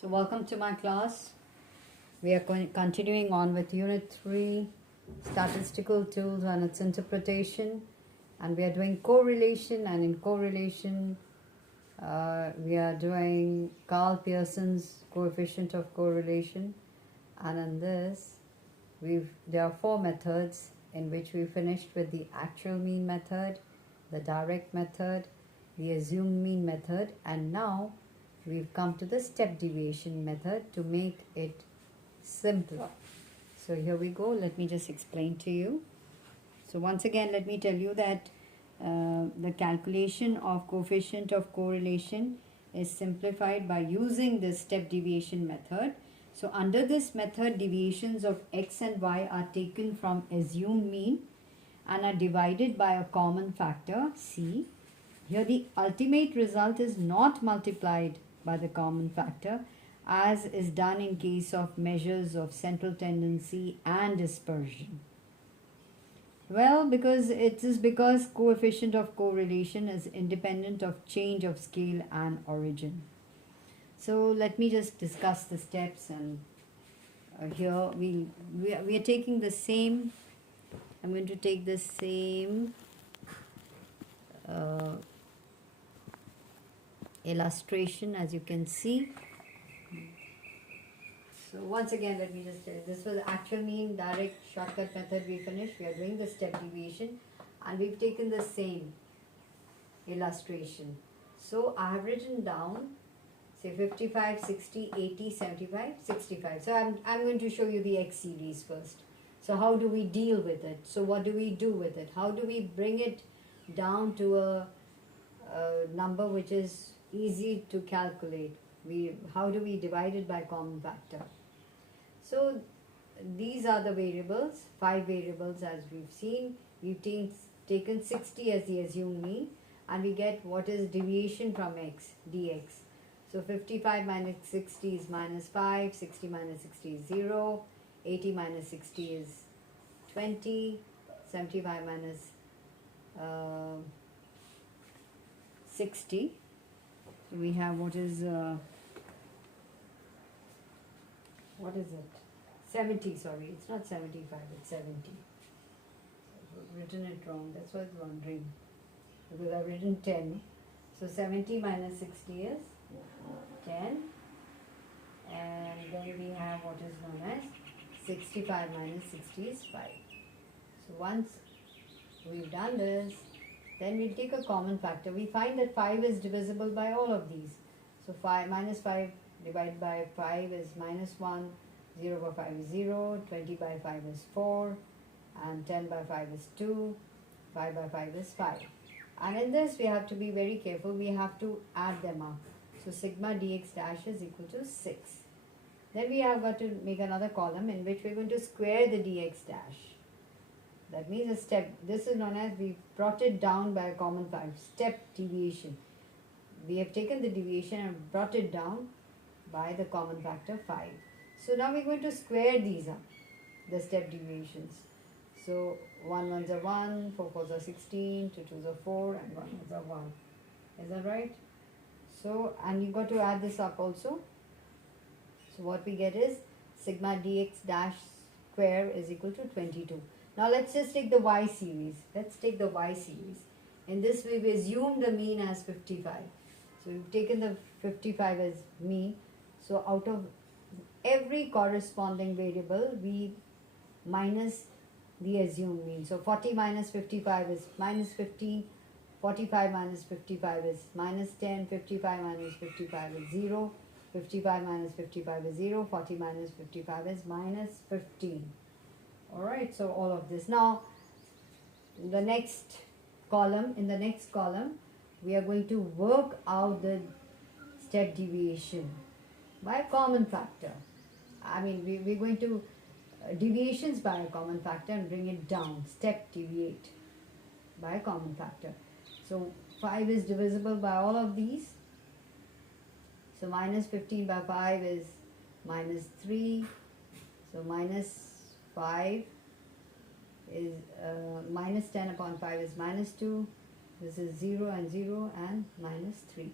So welcome to my class. We are continuing on with Unit 3, Statistical Tools and its Interpretation. And we are doing correlation, and in correlation we are doing Karl Pearson's coefficient of correlation. And in this, there are 4 methods in which we finished with the actual mean method, the direct method, the assumed mean method, and now we've come to the step deviation method to make it simpler. So here we go. Let me just explain to you. So once again, let me tell you that the calculation of coefficient of correlation is simplified by using this step deviation method. So under this method, deviations of x and y are taken from assumed mean and are divided by a common factor, c. Here the ultimate result is not multiplied by the common factor, as is done in case of measures of central tendency and dispersion. Well, because coefficient of correlation is independent of change of scale and origin. So let me just discuss the steps, and here we are taking the same. I'm going to take the same illustration as you can see. So once again, let me just tell you, this was actual mean, direct, shortcut method we finished. We are doing the step deviation and we've taken the same illustration. So I have written down, say 55, 60, 80, 75, 65. So I'm going to show you the X series first. So how do we deal with it? So what do we do with it? How do we bring it down to a number which is easy to calculate? How do we divide it by common factor? So these are the variables, 5 variables as we've seen. We've taken 60 as the assumed mean, and we get what is deviation from x, dx. So 55 minus 60 is minus 5, 60 minus 60 is 0, 80 minus 60 is 20, 75 minus 60. We have what is it? 70, sorry, it's not 75, it's 70. I've written it wrong, that's why I was wondering, because I've written 10. So 70 minus 60 is 10, and then we have what is known as 65 minus 60 is 5. So once we've done this, then we take a common factor. We find that 5 is divisible by all of these. So 5 minus 5 divided by 5 is minus 1, 0 by 5 is 0, 20 by 5 is 4, and 10 by 5 is 2, 5 by 5 is 5. And in this we have to be very careful. We have to add them up. So sigma dx dash is equal to 6. Then we have got to make another column in which we're going to square the dx dash. That means a step. This is known as, we brought it down by a common factor, step deviation. We have taken the deviation and brought it down by the common factor 5. So now we're going to square these up, the step deviations. So 1 ones are 1, 4 fours are 16, 2 twos are 4, and 1 ones are 1. Is that right? So, and you got to add this up also. So what we get is sigma dx dash square is equal to 22. Now let's just take the y series. Let's take the y series. In this we've assumed the mean as 55. So we've taken the 55 as mean. So out of every corresponding variable, we minus the assumed mean. So 40 minus 55 is minus 15. 45 minus 55 is minus 10. 55 minus 55 is 0. 55 minus 55 is 0. 40 minus 55 is minus 15. Alright, so all of this. Now, in the next column, we are going to work out the step deviation by a common factor. I mean, we're going to deviations by a common factor and bring it down, step deviate by a common factor. So 5 is divisible by all of these. So minus 15 by 5 is minus 3. So minus 5 is minus 10 upon 5 is minus 2. This is 0 and 0 and minus 3.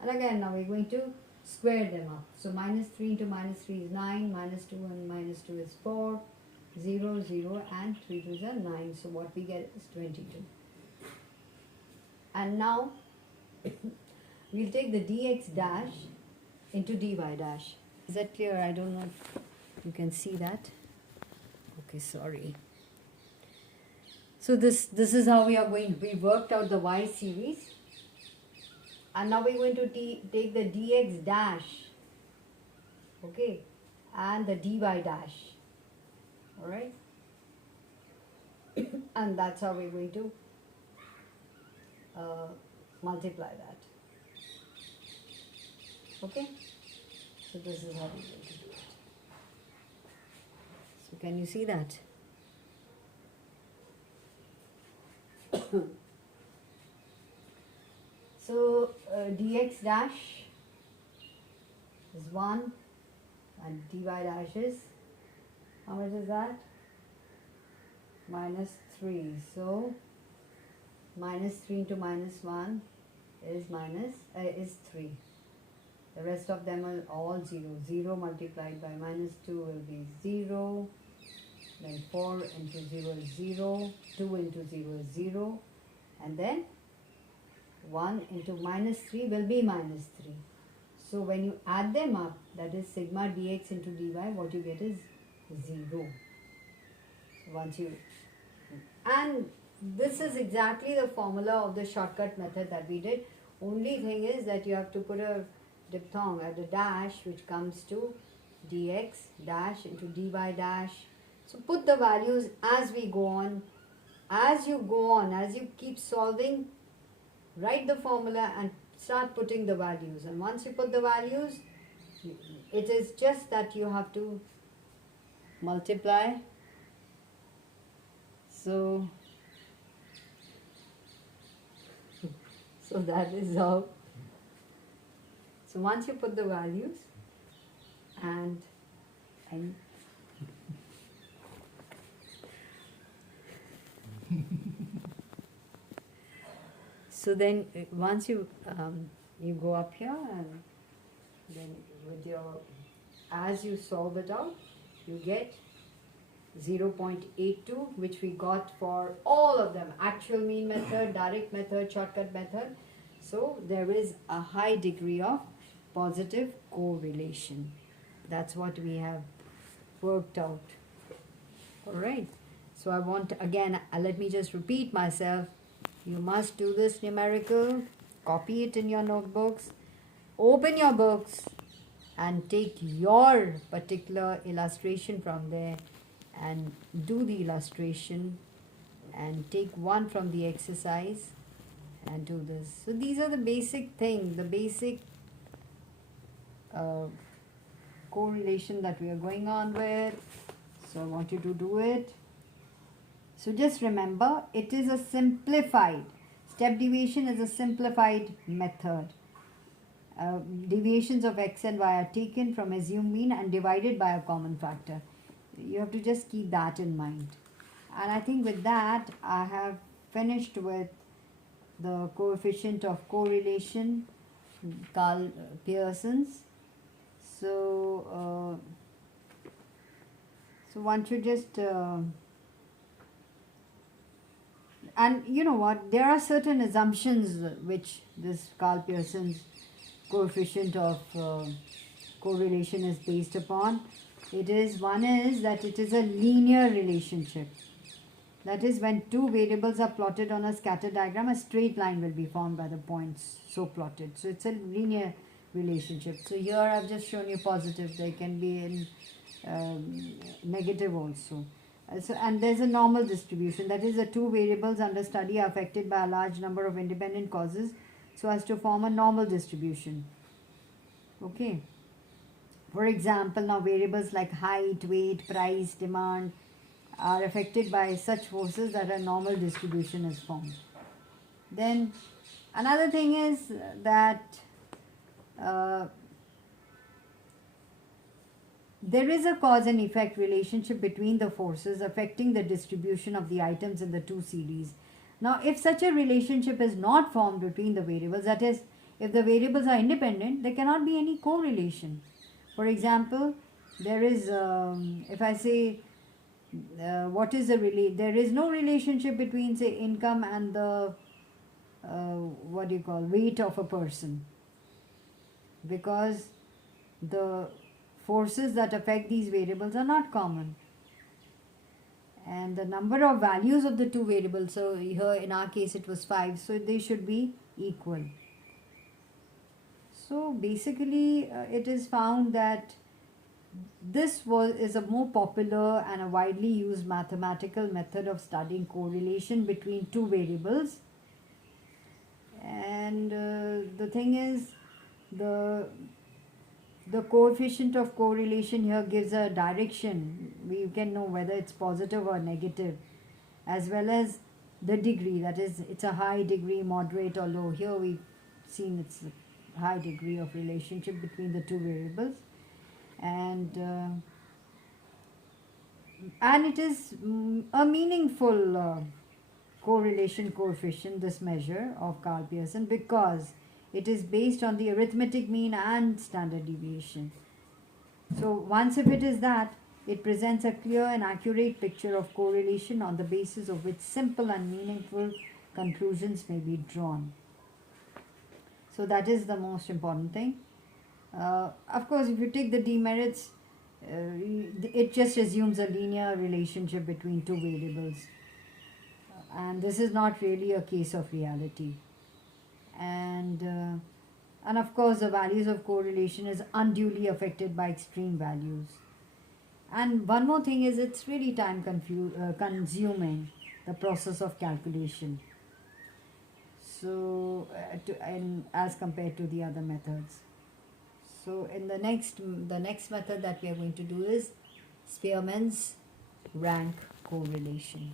And again, now we're going to square them up. So minus 3 into minus 3 is 9, minus 2 and minus 2 is 4, 0, 0 and 3 2s are 9. So what we get is 22. And now we'll take the dx dash into dy dash. Is that clear? I don't know if you can see that. Okay, sorry. So this is how we are going. We worked out the y series. And now we're going to take the dx dash, okay, and the dy dash, alright, and that's how we're going to multiply that, okay, so this is how we're going to do it. So can you see that? So dx dash is 1 and dy dash is, how much is that? Minus 3. So minus 3 into minus 1 is 3. The rest of them are all 0. 0 multiplied by minus 2 will be 0. Then 4 into 0 is 0. 2 into 0 is 0. And then 1 into minus 3 will be minus 3. So when you add them up, that is sigma dx into dy, what you get is 0. So once you, and this is exactly the formula of the shortcut method that we did. Only thing is that you have to put a diphthong at the dash, which comes to dx dash into dy dash. So put the values as we go on. As you go on, as you keep solving, write the formula and start putting the values. And once you put the values, it is just that you have to multiply. So that is how. So once you put the values and so then once you you go up here and then with your, as you solve it out, you get 0.82, which we got for all of them, actual mean method, direct method, shortcut method. So there is a high degree of positive correlation. That's what we have worked out. Alright, so I want again, let me just repeat myself. You must do this numerical, copy it in your notebooks, open your books and take your particular illustration from there and do the illustration and take one from the exercise and do this. So these are the basic thing, the basic correlation that we are going on with. So I want you to do it. So just remember, it is a simplified, step deviation is a simplified method. Deviations of x and y are taken from assumed mean and divided by a common factor. You have to just keep that in mind. And I think with that, I have finished with the coefficient of correlation, Karl Pearson's. So one should just and you know what, there are certain assumptions which this Karl Pearson's coefficient of correlation is based upon. One is that it is a linear relationship. That is, when two variables are plotted on a scatter diagram, a straight line will be formed by the points so plotted. So it's a linear relationship. So here I've just shown you positive. There can be in negative also. And there's a normal distribution. That is, the two variables under study are affected by a large number of independent causes so as to form a normal distribution. Okay. For example, now variables like height, weight, price, demand are affected by such forces that a normal distribution is formed. Then another thing is that there is a cause and effect relationship between the forces affecting the distribution of the items in the two series. Now, if such a relationship is not formed between the variables, that is, if the variables are independent, there cannot be any correlation. For example, there is, if I say, what is the there is no relationship between, say, income and the what do you call, weight of a person, because the forces that affect these variables are not common, and the number of values of the two variables, so here in our case it was 5, so they should be equal. So basically it is found that this is a more popular and a widely used mathematical method of studying correlation between two variables. And the thing is, the coefficient of correlation here gives a direction. We can know whether it's positive or negative, as well as the degree, that is, it's a high degree, moderate or low. Here we've seen it's a high degree of relationship between the two variables. And it is a meaningful correlation coefficient, this measure of Karl Pearson, because it is based on the arithmetic mean and standard deviation. So once if it is that, it presents a clear and accurate picture of correlation on the basis of which simple and meaningful conclusions may be drawn. So that is the most important thing. Of course, if you take the demerits, it just assumes a linear relationship between two variables. And this is not really a case of reality. And of course, the values of correlation is unduly affected by extreme values. And one more thing is, it's really time consuming, the process of calculation. So, as compared to the other methods. So, in the next method that we are going to do is Spearman's rank correlation.